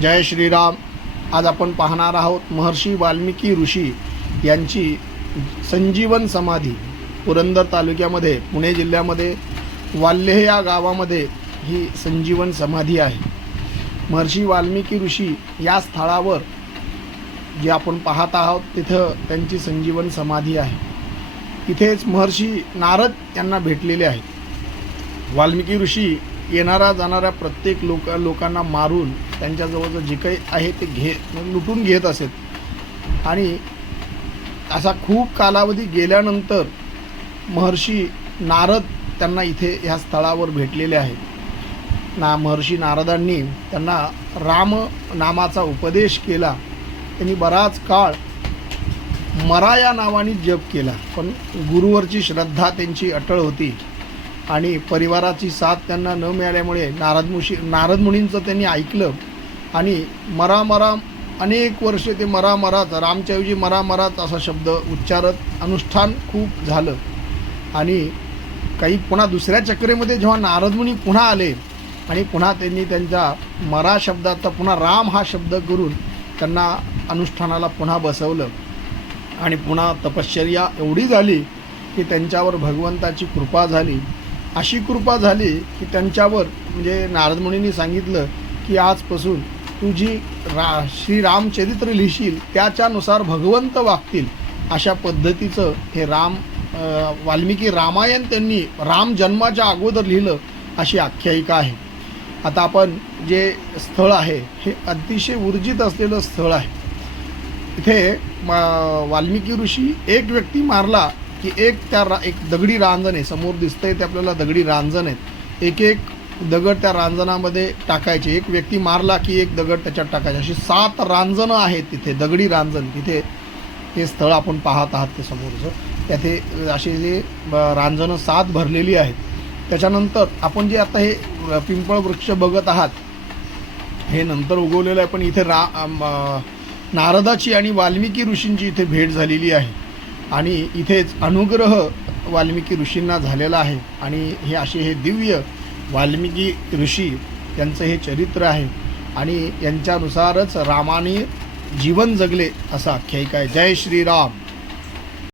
जय श्रीराम. आज आपण पाहणार आहोत महर्षी वाल्मिकी ऋषी यांची संजीवन समाधी पुरंदर तालुक्यामध्ये पुणे जिल्ह्यामध्ये वाल्हे या गावामध्ये ही संजीवन समाधी आहे. महर्षी वाल्मिकी ऋषी या स्थळावर जे आपण पाहत आहोत तिथं त्यांची संजीवन समाधी आहे. इथेच महर्षी नारद यांना भेटलेले आहेत. वाल्मिकी ऋषी येणारा जाणाऱ्या प्रत्येक लोक लोकांना मारून त्यांच्याजवळचं जे काही आहे ते घे लुटून घेत असेल. आणि असा खूप कालावधी गेल्यानंतर महर्षी नारद त्यांना इथे ह्या स्थळावर भेटलेले आहेत. ना महर्षी नारदांनी त्यांना राम नामाचा उपदेश केला. त्यांनी बराच काळ मरा या नावाने जप केला. पण गुरुवरची श्रद्धा त्यांची अटळ होती. आणि परिवाराची साथ त्यांना न मिळाल्यामुळे नारद मुशी नारद मुनींचं त्यांनी ऐकलं आणि मरा मरा अनेक वर्षे ते मरा मराच रामच्याऐवजी मरा मराच असा शब्द उच्चारत अनुष्ठान खूप झालं. आणि काही पुन्हा दुसऱ्या चक्रेमध्ये जेव्हा नारदमुनी पुन्हा आले आणि पुन्हा त्यांनी त्यांच्या मरा शब्दाचा पुन्हा राम हा शब्द करून त्यांना अनुष्ठानाला पुन्हा बसवलं. आणि पुन्हा तपश्चर्या एवढी झाली की त्यांच्यावर भगवंताची कृपा झाली. अशी कृपा झाली की त्यांच्यावर म्हणजे नारद मुनींनी सांगितलं की आजपासून तू जी रा श्रीरामचरित्र लिहिशील त्याच्यानुसार भगवंत वागतील अशा पद्धतीचं हे राम वाल्मिकी रामायण त्यांनी राम जन्माच्या अगोदर लिहिलं अशी आख्यायिका आहे. आता आपण जे स्थळ आहे हे अतिशय ऊर्जित असलेलं स्थळ आहे. इथे म- वाल्मिकी ऋषी एक व्यक्ती मारला की एक त्या रा एक दगडी रांजण आहे समोर दिसतंय ते आपल्याला दगडी रांजण आहेत. एक एक दगड त्या रांजणामध्ये टाकायचे. एक व्यक्ती मारला की एक दगड त्याच्यात टाकायचे. अशी सात रांजणं आहेत तिथे दगडी रांजण. तिथे हे स्थळ आपण पाहत आहात ते समोरचं. त्याथे असे जे ब- रांजणं सात भरलेली आहेत. त्याच्यानंतर आपण जे आता हे पिंपळ वृक्ष बघत आहात हे नंतर उगवलेलं आहे. पण इथे रा नारदाची आणि वाल्मिकी ऋषींची इथे भेट झालेली आहे. आणि इथेच अनुग्रह वाल्मिकी ऋषींना झालेला आहे. आणि हे असे हे दिव्य वाल्मिकी ऋषी यांचं हे चरित्र आहे. आणि यांच्यानुसारच रामाने जीवन जगले असं आख्यायिका आहे. जय श्रीराम.